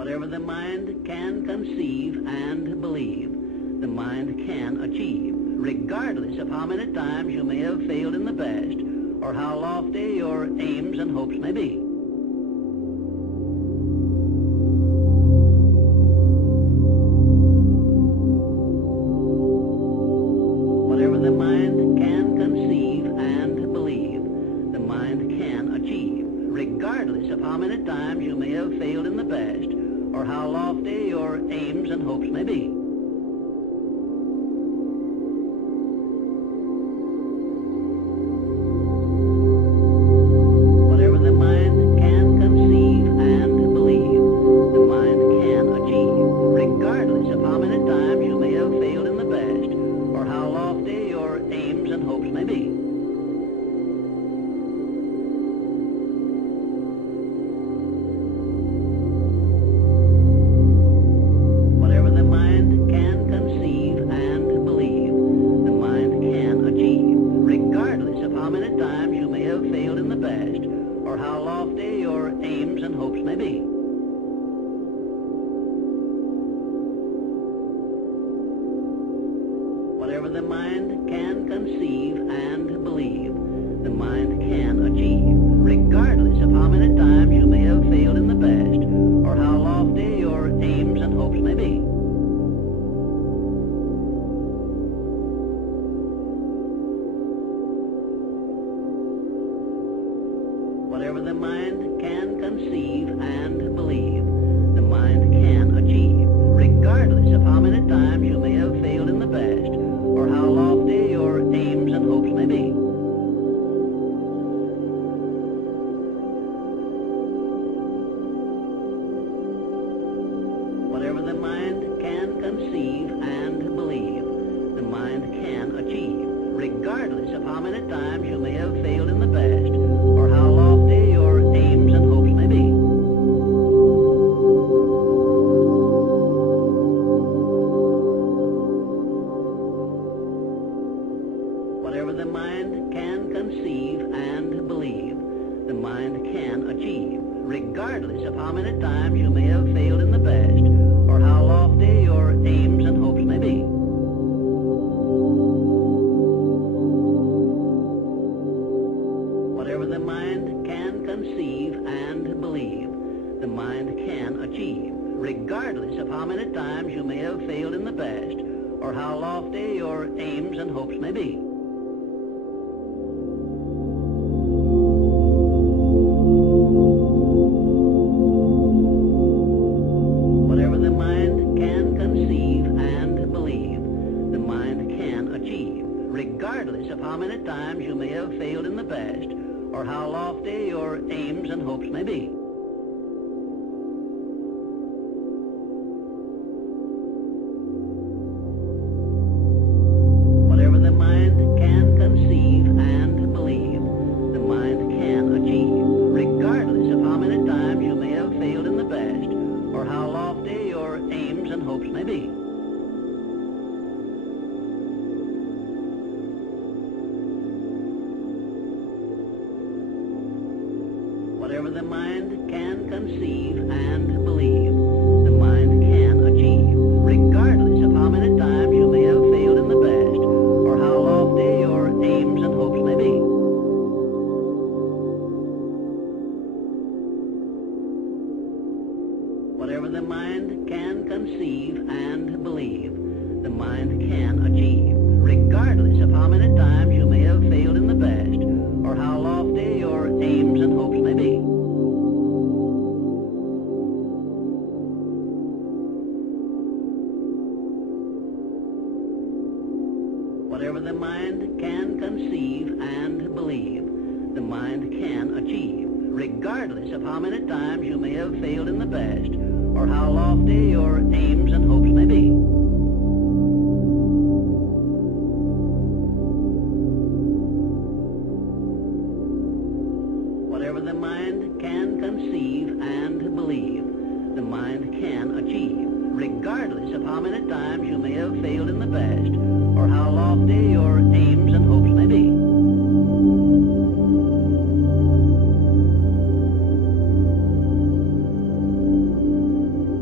Whatever the mind can conceive and believe, the mind can achieve, regardless of how many times you may have failed in the past, or how lofty your aims and hopes may be. Whatever the mind can conceive and believe, the mind can achieve, regardless of how many times you may have failed in the past, or how lofty your aims and hopes may be. Whatever the mind can conceive and believe, the mind can achieve, regardless of how many times you may have failed in the past, or how lofty your aims and hopes may be. Whatever the mind can conceive and believe, the mind can achieve, regardless of how many times you may have failed in the past, or how lofty your aims and hopes may be. Whatever the mind can conceive and believe, the mind can achieve, regardless of how many times you may have failed in the past, or how lofty your aims and hopes may be. Whatever the mind can conceive and believe, the mind can achieve, regardless of how many times you may have failed in the past, or how lofty your aims and hopes may be. Whatever the mind can conceive and believe, the mind can achieve, regardless of how many times you may have failed in the past, or how lofty your aims and hopes may be. Whatever the mind can conceive and believe, the mind can achieve, regardless of how many times you may have failed in the past, or how lofty your aims and hopes may be. Whatever the mind can conceive and believe, the mind can achieve, regardless of how many times you may have failed in the past, or how lofty your aims and hopes may be. Whatever the mind can conceive and believe, the mind can achieve, regardless of how many times you may have failed in the past, or how lofty your aims and hopes may be. Whatever the mind can conceive and believe, the mind can achieve, regardless of how many times you may have failed in the past, or how lofty your aims and hopes may be. Whatever the mind can conceive and believe, the mind can achieve, regardless of how many times you may have failed in the past, or how lofty your aims and hopes may be. Whatever the mind can conceive and believe, the mind can achieve, regardless of how many times you may have failed in the past, or how lofty your aims and hopes may be. Whatever the mind can conceive and believe, the mind can achieve, regardless of how many times you may have failed in the past, or how lofty your aims and hopes may be.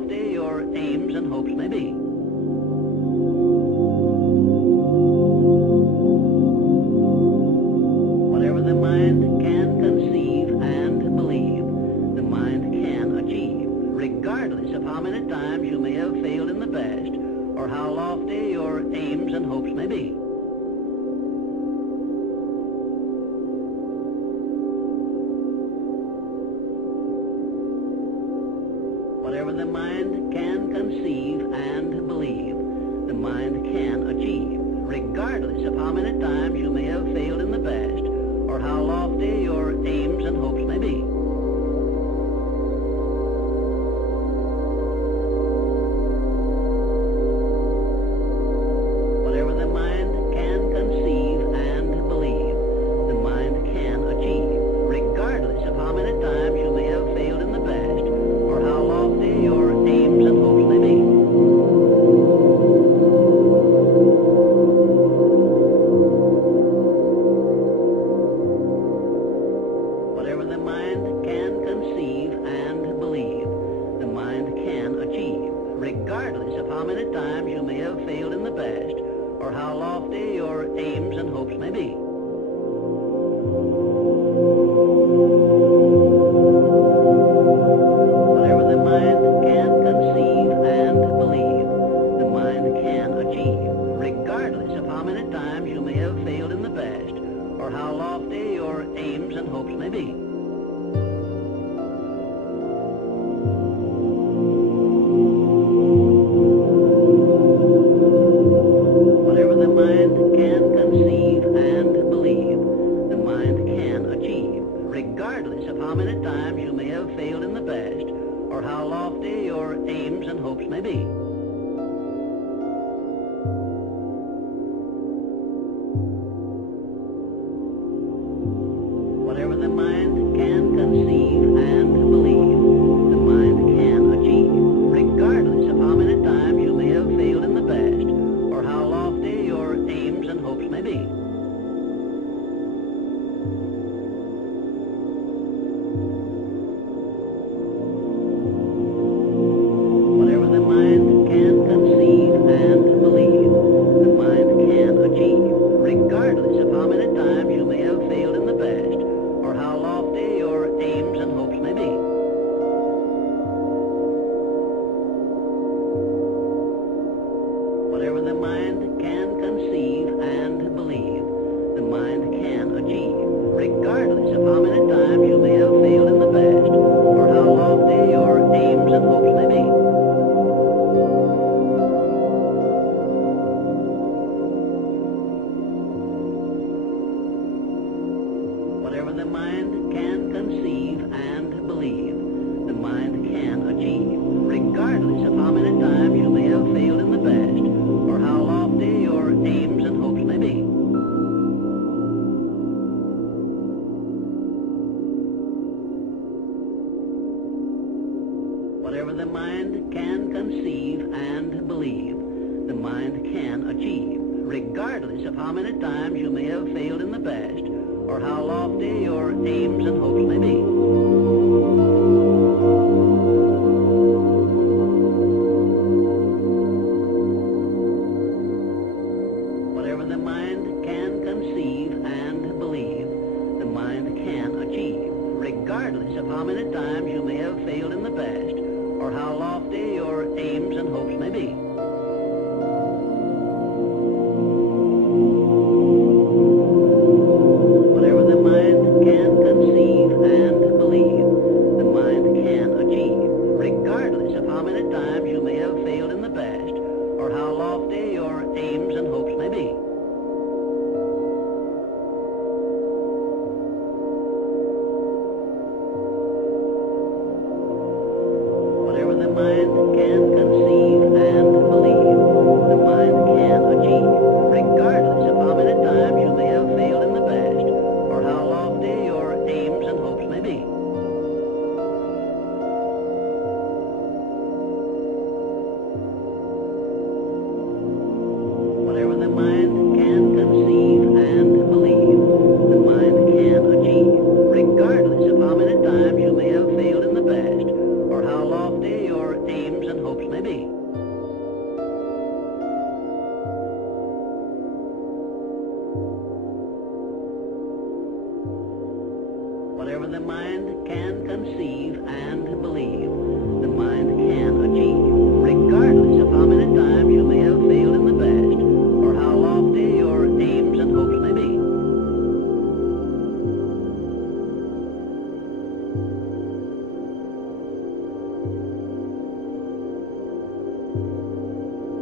lofty your aims and hopes may be. Whatever the mind can conceive and believe, the mind can achieve, regardless of how many times you may have failed in the past, or how lofty your aims and hopes may be. Whatever the mind can conceive and believe, the mind can achieve, regardless of how many times you may have failed in the past, or how lofty your aims and hopes may be. Whatever the mind can conceive and believe, the mind can achieve, regardless of how many times you may have failed in the past, or how lofty your aims and hopes may be. Whatever the mind can conceive and believe, the mind can achieve, regardless of how many times you may have failed in the past, or how lofty your aims and hopes may be. Whatever the mind can conceive and believe, the mind can achieve, regardless of how many times you may have failed in the past, or how lofty your aims and hopes may be. Whatever the mind can conceive and believe, the mind can achieve, regardless of how many times you may have failed in the past, or how lofty your aims and hopes may be. Whatever the mind can conceive and believe, the mind can achieve, regardless of how many times you may have failed in the past, or how lofty your aims and hopes may be. Whatever the mind can conceive and believe, the mind can achieve, regardless of how many times you may have failed in the past, or how lofty your aims and hopes may be. Whatever the mind can conceive and believe, the mind can achieve, regardless of how many times you may have failed in the past, or how lofty your aims and hopes may be. Whatever the mind can conceive and believe, the mind can achieve, regardless of how many times you may have failed in the past, or how lofty your aims and hopes may be. Whatever the mind can conceive and believe, the mind can achieve, regardless of how many times you may have failed in the past, or how lofty your aims and hopes may be. Whatever the mind can conceive and believe, the mind can achieve, regardless of how many times you may have failed in the past, or how lofty your aims and hopes may be. Whatever the mind can conceive and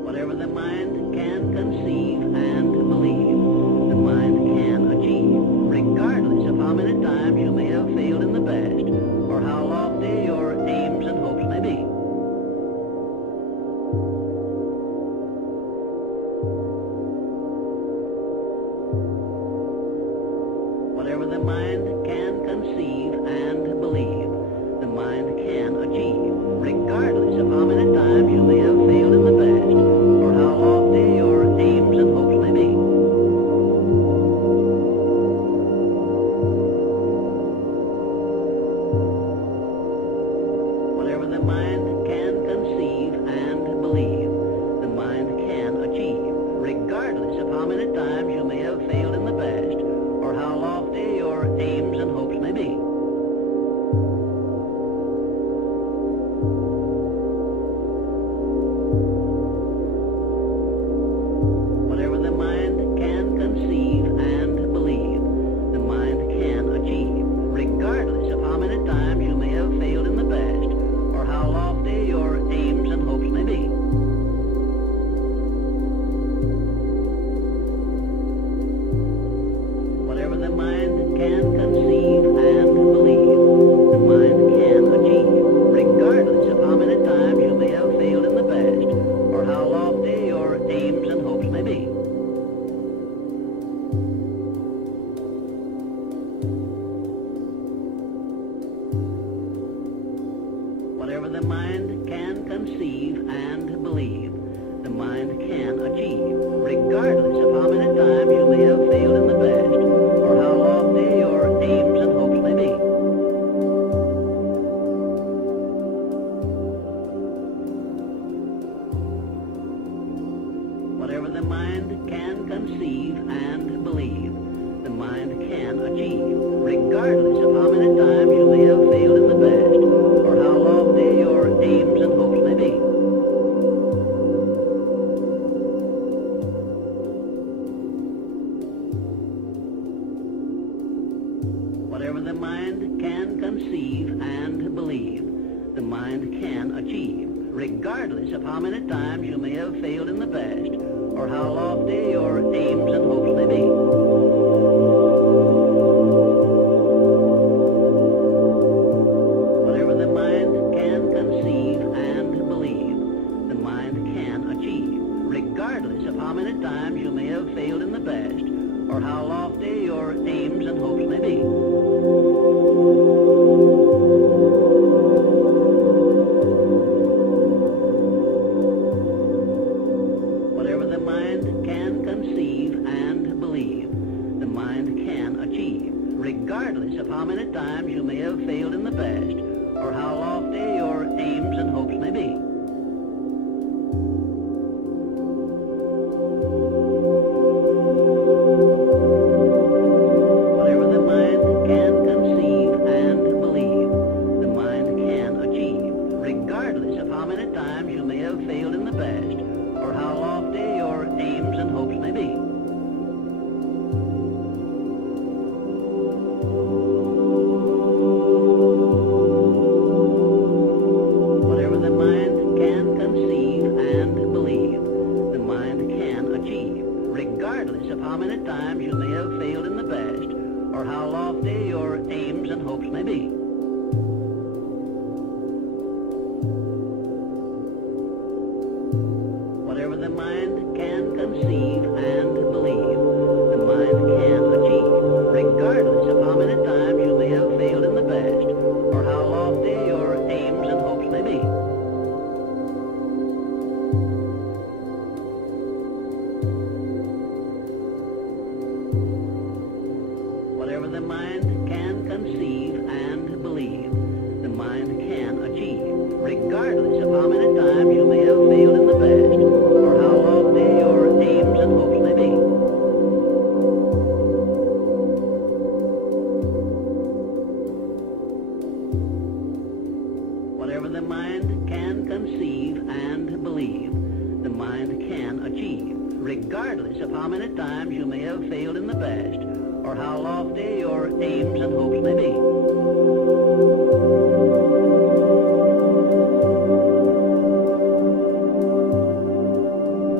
Whatever the mind can conceive and believe, the mind can achieve, regardless of how many times you may have failed in the past, or how lofty your aims and hopes may be. Whatever the mind can conceive and believe, the mind can achieve, regardless of how many times you may have failed in the past, or how lofty your aims and hopes may be. Whatever the mind can conceive and believe, the mind can achieve, regardless of how many times you may have failed in the past, or how lofty your aims and hopes may be. Whatever the mind can conceive and believe, the mind can achieve, regardless of how many times you may have failed in the past, or how lofty your aims and hopes may be. Whatever the mind can conceive and believe, the mind can achieve, regardless of how many times you may have failed in the past, or how lofty your aims and hopes may be. Whatever the mind can conceive and believe, the mind can achieve, regardless of how many times you may have failed in the past, or how lofty your aims and hopes may be. Whatever the mind can conceive and believe, the mind can achieve, regardless of how many times you may have failed in the past, or how lofty your aims and hopes may be. Whatever the mind can conceive and believe, the mind can achieve, regardless of how many times you may have failed in the past, or how lofty your aims and hopes may be. Whatever the mind can conceive and believe, the mind can achieve, regardless of how many times you may have failed in the past, or how lofty your aims and hopes may be. Whatever the mind can conceive and believe, the mind can achieve, regardless of how many times you may have failed in the past, or how lofty your aims and hopes may be. Whatever the mind can conceive and believe, the mind can achieve, regardless of how many times you may have failed in the past, or how lofty your aims and hopes may be. Whatever the mind can conceive and believe, the mind can achieve, regardless of how many times you may have failed in the past, or how lofty your aims and hopes may be. Whatever the mind can conceive and believe, the mind can achieve, regardless of how many times you may have failed in the past, or how lofty your aims and hopes may be. Whatever the mind can conceive and believe, the mind can achieve, regardless of how many times you may have failed in the past, or how lofty your aims and hopes may be. Whatever the mind can conceive and believe, the mind can achieve, regardless of how many times you may have failed in the past, or how lofty your aims and hopes may be.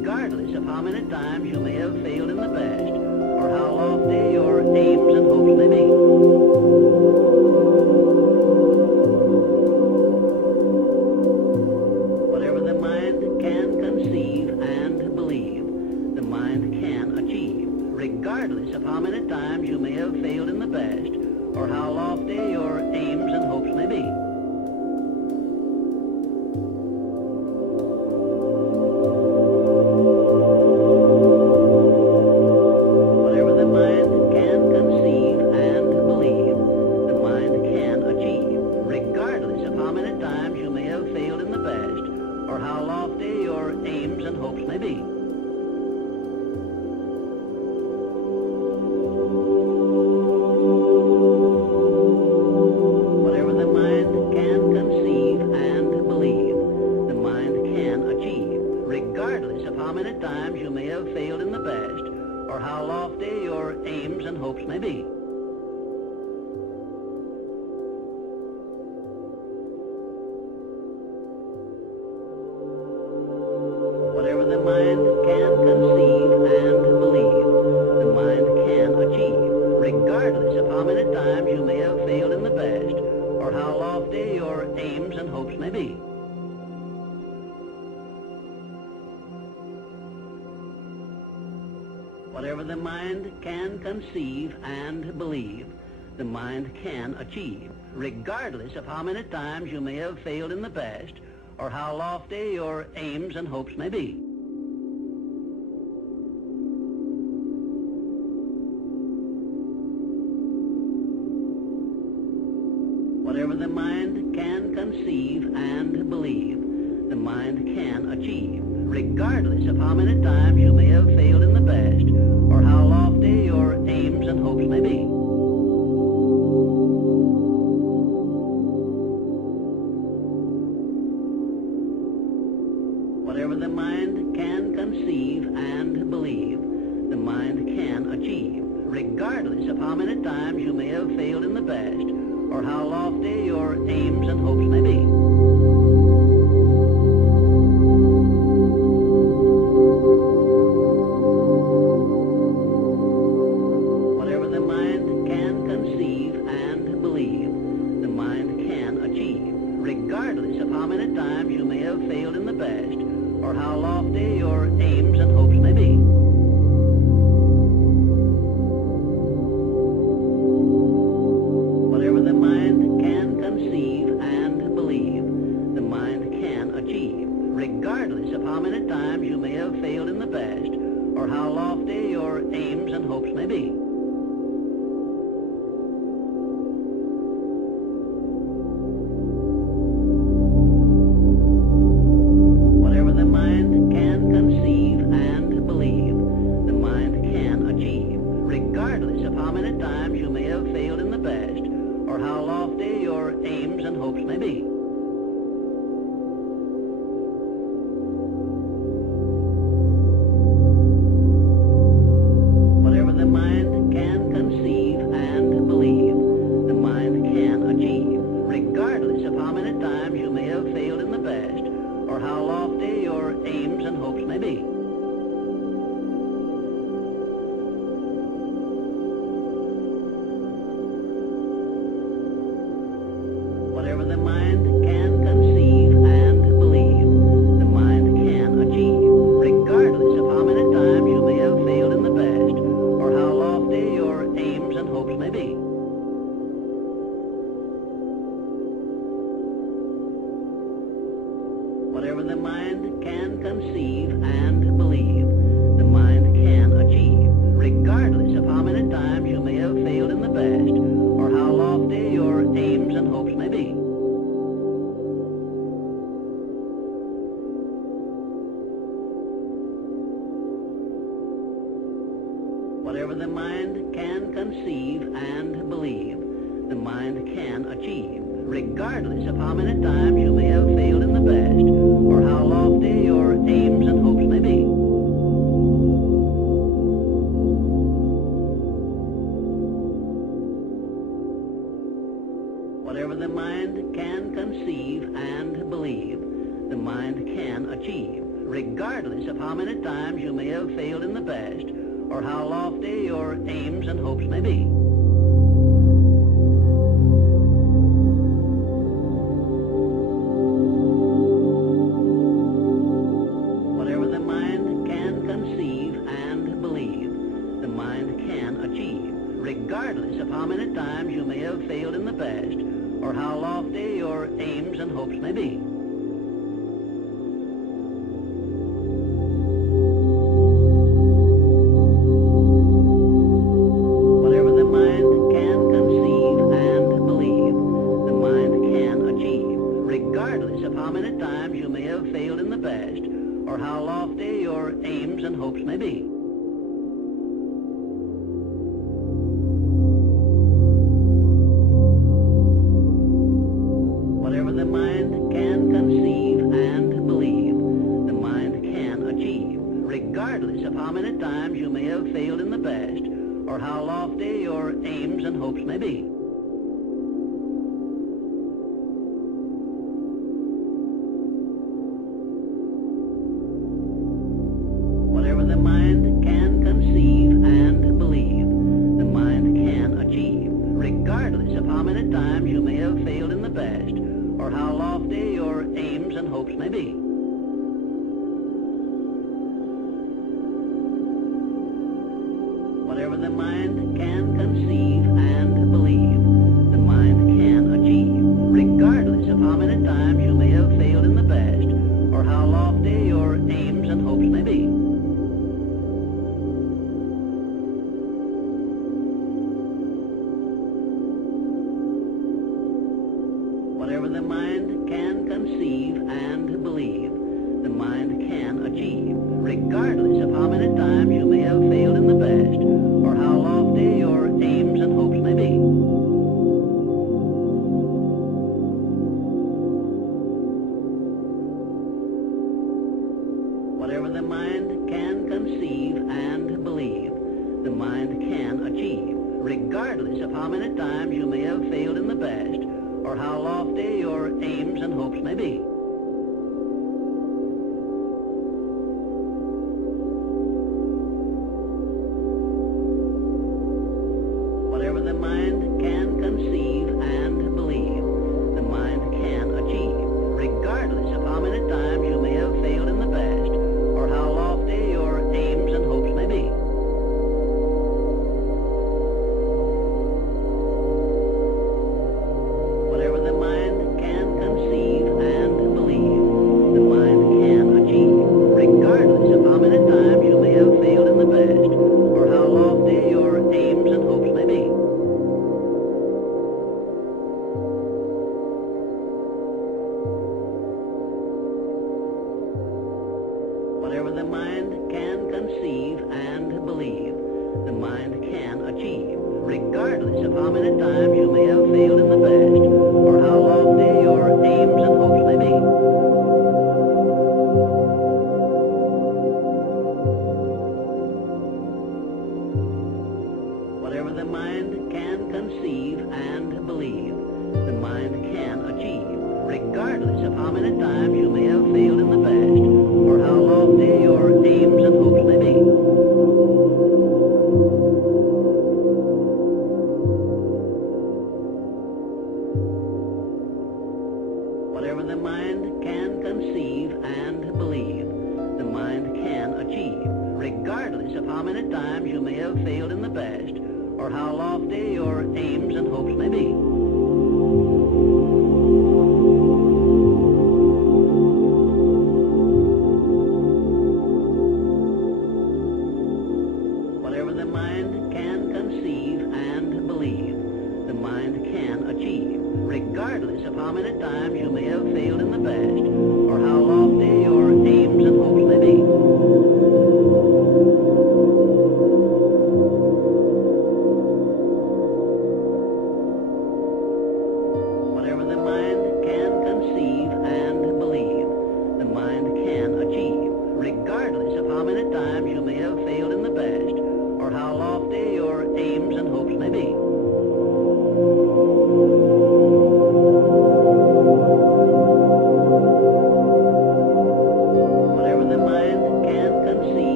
regardless of how many times you may have failed in the past, or how lofty your aims and hopes may be. Whatever the mind can conceive and believe, the mind can achieve, regardless of how many times you may have failed in the past, or how lofty your aims and hopes may be. Whatever the mind can conceive and believe, the mind can achieve, regardless of how many times you may have failed in the past, or how lofty your aims and hopes may be. Whatever the mind can conceive and believe, the mind can achieve, regardless of how many times you may have failed in the past, or how lofty your aims and hopes may be. Whatever the mind can conceive and believe, the mind can achieve, regardless of how many times you may have failed in the past, or how lofty your aims and hopes may be. Whatever the mind can conceive and believe, the mind can achieve, regardless of how many times you may have failed in the past, or how lofty your aims and hopes may be. Whatever the mind can conceive and believe, the mind can achieve, regardless of how many times you may have failed in the past, or how lofty your aims and hopes may be. Whatever the mind can conceive and believe, the mind can achieve, regardless of how many times you may have failed in the past, or how lofty your aims and hopes may be. Whatever the mind can conceive and believe, the mind can achieve, regardless of how many times you may have failed in the past, or how lofty your aims and hopes may be. Whatever the mind can conceive and believe, the mind can achieve, regardless of how many times you may have failed in the past, or how lofty your aims and hopes may be. Whatever the mind can conceive and believe, the mind can achieve, regardless of how many times you may have failed in the past, or how lofty your aims and hopes may be. Whatever the mind can conceive and believe, the mind can achieve, regardless of how many times you may have failed in the past, or how lofty your aims and hopes may be. Whatever the mind can conceive and believe, the mind can achieve, regardless of how many times you may have failed in the past, or how lofty your aims and hopes may be. Whatever the mind can conceive and believe, the mind can achieve, regardless of how many times you may have failed in the past, or how lofty your aims and hopes may be. Whatever the mind can conceive and believe, the mind can achieve, regardless of how many times you may have failed in the past, or how lofty your aims and hopes may be. Whatever the mind can conceive and believe, the mind can achieve, regardless of how many times you may have failed in the past, or how lofty your aims and hopes may be. Whatever the mind can conceive and believe, the mind can achieve, regardless of how many times you may have failed in the past, or how lofty your aims and hopes may be. Whatever the mind can conceive and believe, the mind can achieve, regardless of how many times you may have failed in the past, or how lofty your aims and hopes may be. Whatever the mind can conceive and believe, the mind can achieve, regardless of how many times you may have failed in the past, or how lofty your aims and hopes may be. Whatever the mind can conceive and believe, the mind can achieve, regardless of how many times you may have failed in the past, or how lofty your aims and hopes may be. Whatever the mind can conceive and believe, the mind can achieve, regardless of how many times you may have failed in the past, or how lofty your aims and hopes may be. Whatever the mind can conceive and believe, the mind can achieve, regardless of how many times you may have failed in the past, or how lofty your aims and hopes may be. Whatever the mind can conceive and believe, the mind can achieve, regardless of how many times you may have failed in the past, or how lofty your aims and hopes may be. Whatever the mind can conceive and believe, the mind can achieve, regardless of how many times you may have failed in the past, or how lofty your aims and hopes may be. Whatever the mind can conceive and believe, the mind can achieve, regardless of how many times you may have failed in the past, or how lofty your aims and hopes may be. Whatever the mind can conceive and believe, the mind can achieve, regardless of how many times you may have failed in the past, or how lofty your aims and hopes may be. Whatever the mind can conceive and believe, the mind can achieve, regardless of how many times you may have failed in the past, or how lofty your aims and hopes may be. Whatever the mind can conceive and believe, the mind can achieve, regardless of how many times you may have failed in the past, or how lofty your aims and hopes may be. Whatever the mind can conceive and believe, the mind can achieve, regardless of how many times you may have failed in the past, or how lofty your aims and hopes may be. Whatever the mind can conceive and believe, the mind can achieve, regardless of how many times you may have failed in the past, or how lofty your aims and hopes may be. Whatever the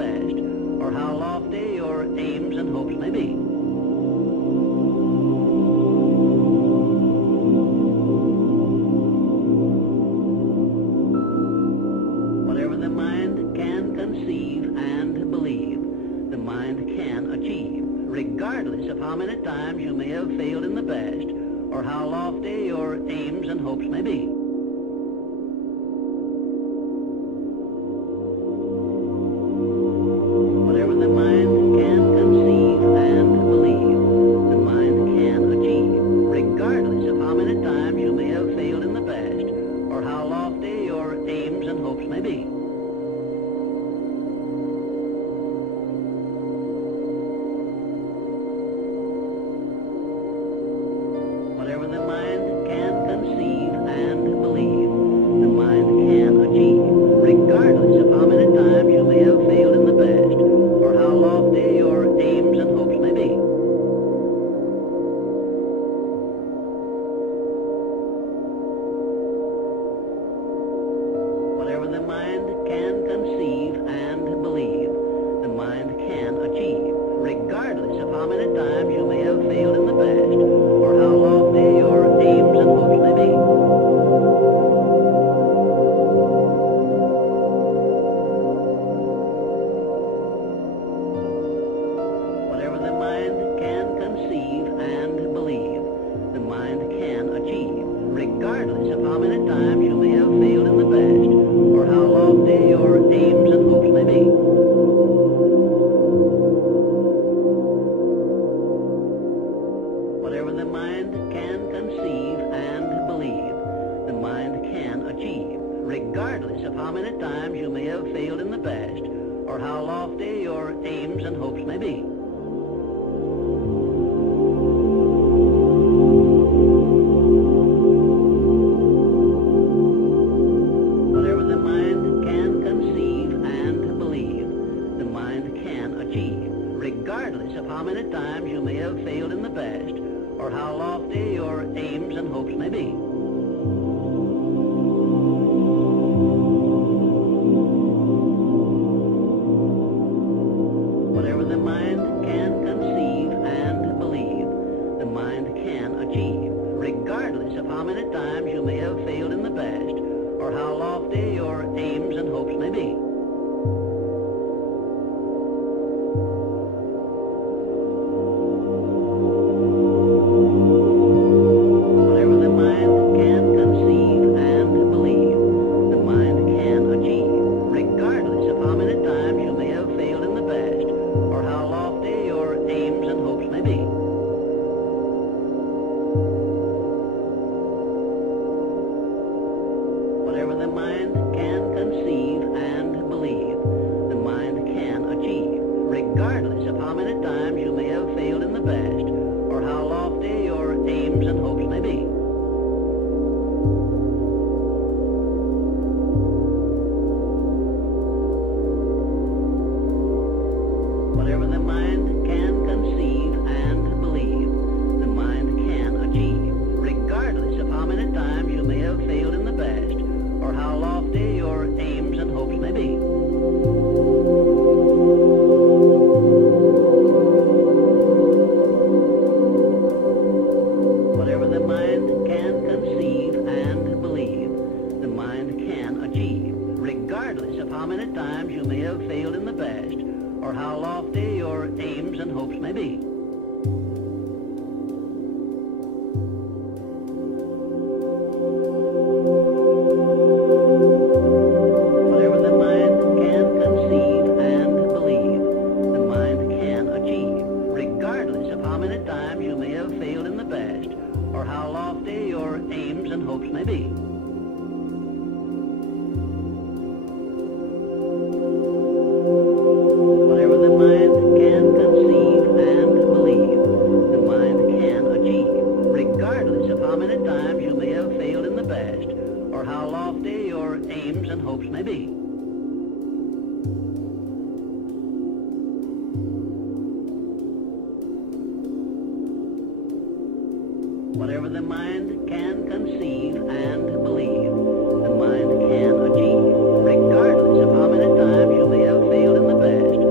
past, or how lofty your aims and hopes may be. Whatever the mind can conceive and believe, the mind can achieve, regardless of how many times you may have failed in the past, or how lofty your aims and hopes may be. Whatever the mind can conceive and believe, the mind can achieve, regardless of how many times you may have failed in the past, or how lofty your aims and hopes may be. Whatever the mind can conceive and believe, the mind can achieve, regardless of how many times you may have failed in the past, or how lofty your aims and hopes may be. Whatever the mind can conceive and believe, the mind can achieve, regardless of how many times you may have failed in the past, or how lofty your aims and hopes may be. Whatever the mind can conceive and believe, the mind can achieve, regardless of how many times you may have failed in the past, or how lofty your aims and hopes may be. Whatever the mind can conceive and believe, the mind can achieve, regardless of how many times you may have failed in the past, or how lofty your aims and hopes may be. Whatever the mind can conceive and believe, the mind can achieve, regardless of how many times you may have failed in the past, or how lofty your aims and hopes may be. Whatever the mind can conceive and believe, the mind can achieve, regardless of how many times you may have failed in the past, or how lofty your aims and hopes may be. Whatever the mind can conceive and believe, the mind can achieve, regardless of how many times you may have failed in the past, or how lofty your aims and hopes may be. Whatever the mind can conceive and believe, the mind can achieve, regardless of how many times you may have failed in the past, or how lofty your aims and hopes may be. Whatever the mind can conceive and believe, the mind can achieve, regardless of how many times you may have failed in the past, or how lofty your aims and hopes may be. Whatever the mind can conceive and believe, the mind can achieve, regardless of how many times you may have failed in the past, or how lofty your aims and hopes may be. Whatever the mind can conceive and believe, the mind can achieve, regardless of how many times you may have failed in the past, or how lofty your aims and hopes may be. Whatever the mind can conceive and believe, the mind can achieve, regardless of how many times you may have failed in the past, or how lofty your aims and hopes may be. Whatever the mind can conceive and believe, the mind can achieve, regardless of how many times you may have failed in the past,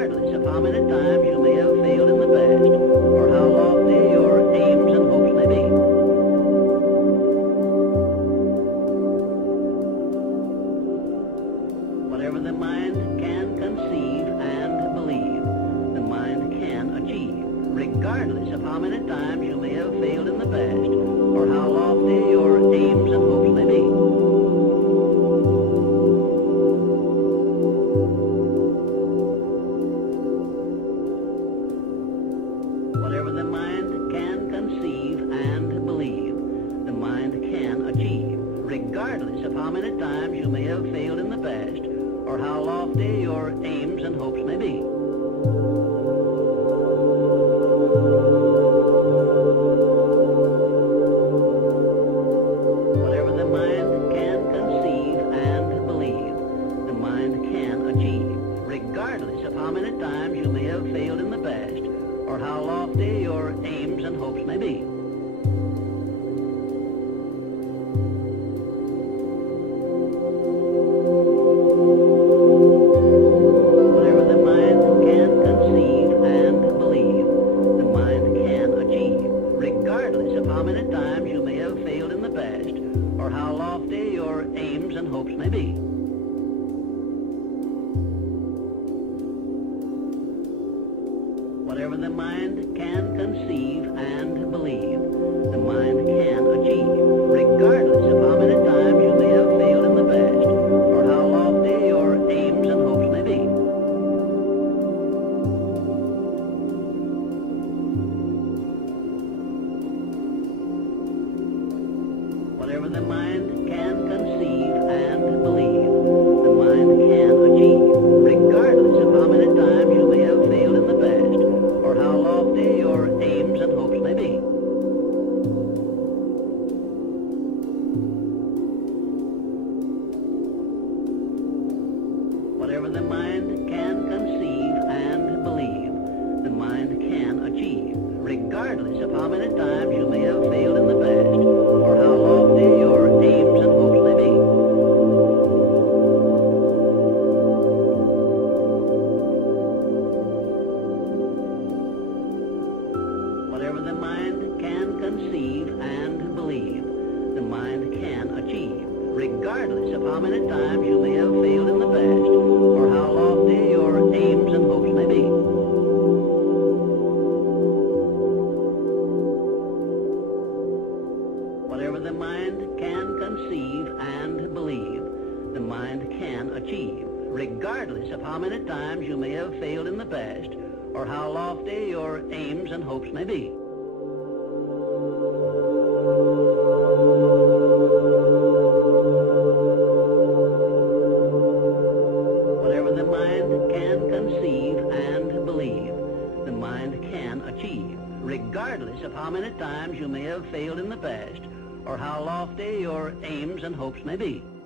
regardless of how many times you may have failed in the past, or how lofty your aims and hopes may be. Whatever the mind can conceive and believe, the mind can achieve, regardless of how many times you may have failed in the past, or how lofty your aims and hopes may be. Whatever the mind can conceive and believe, the mind can achieve, regardless of how many times you may have failed in the past, or how lofty your aims and hopes may be. Whatever the mind can conceive and believe, the mind can achieve, regardless of how many times you may have failed in the past, or how lofty your aims and hopes may be. Whatever the mind can conceive and believe, the mind can achieve, regardless of how many times you may have failed in the past, or how lofty your aims and hopes may be. Whatever the mind can conceive and believe, the mind can achieve, regardless of how many times you may have failed in the past, or how lofty your aims and hopes may be. Whatever the mind can conceive and believe, the mind can achieve, regardless of how many times you may have failed in the past, or how lofty your aims and hopes may be. Whatever the mind can conceive and believe, the mind can achieve, regardless of how many times you may have failed in the past, or how lofty your aims and hopes may be. Whatever the mind can conceive and believe, the mind can achieve, regardless of how many times you may have failed in the past, or how lofty your aims and hopes may be. Whatever the mind can conceive and believe, the mind can achieve, regardless of how many times you may have failed in the past, or how lofty your aims and hopes may be. Whatever the mind can conceive and believe, the mind can achieve, regardless of how many times you may have failed in the past, or how lofty your aims and hopes may be.